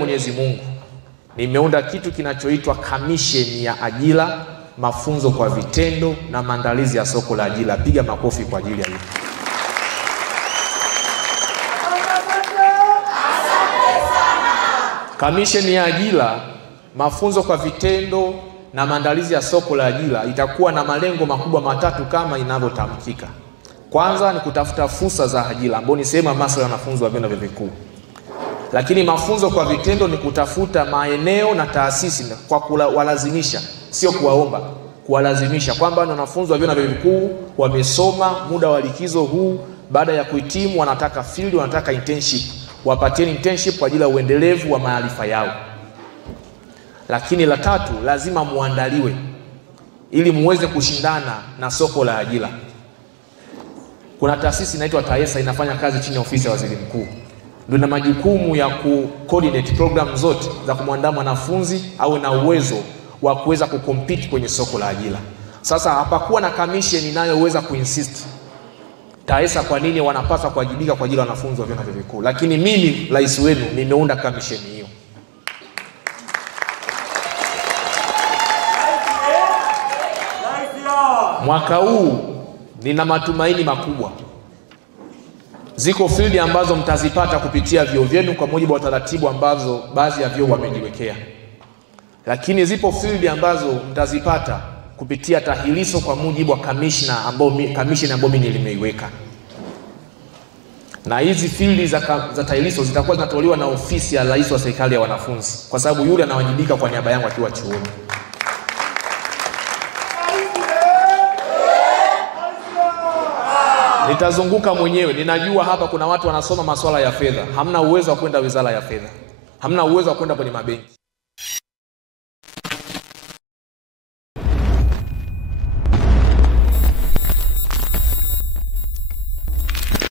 Mwenyezi Mungu nimeunda kitu kinachoitwa kamisheni ya ajira, mafunzo kwa vitendo na maandalizi ya soko la ajira. Piga makofi kwa ajili ya hilo. Kamisheni ya ajira, mafunzo kwa vitendo na maandalizi ya soko la ajira itakuwa na malengo makubwa matatu kama inavyotamkika. Kwanza ni kutafuta fursa za ajira, ambapo ni sema masuala ya wanafunzi wa vyuo vikuu. Lakini mafunzo kwa vitendo ni kutafuta maeneo na taasisi kwa kuwalazimisha, sio kuwaomba, kuwalazimisha kwamba wanafunzi wa vyuo vikuu wamesoma muda wa likizo huu, baada ya kuhitimu wanataka field, wanataka internship, wapatieni internship kwa ajili ya uendelevu wa maarifa yao. Lakini la tatu, lazima muandaliwe ili muweze kushindana na soko la ajira. Kuna taasisi inaitwa TAESA inafanya kazi chini ya ofisi ya waziri mkuu. Ndio na majukumu ya coordinate program zote za kumwandaa mwanafunzi au na uwezo wa kuweza kucompete kwenye soko la ajira. Sasa hapakuwa na commission inayoweza kuinsist TAESA kwa nini wanapaswa kuwajibika kwa ajili ya wanafunzi wa vyuo vikuu. Lakini mimi rais wenu nimeunda commission hiyo. Mwaka huu nina matumaini makubwa. Ziko field ambazo mtazipata kupitia vyuo vyenu kwa mujibu wa taratibu ambazo baadhi ya vyuo wamejiwekea. Lakini zipo field ambazo mtazipata kupitia tahiliso kwa mujibu wa commission ambao mimi nilimeiweka. Na hizi field za tahiliso zitakuwa zinatolewa na ofisi ya rais wa serikali ya wanafunzi, kwa sababu yule anawajibika kwa niaba yangu akiwa chuoni. Nitazunguka mwenyewe. Ninajua hapa kuna watu wanasoma masuala ya fedha, hamna uwezo wa kwenda wizara ya fedha, hamna uwezo wa kwenda kwenye mabenki.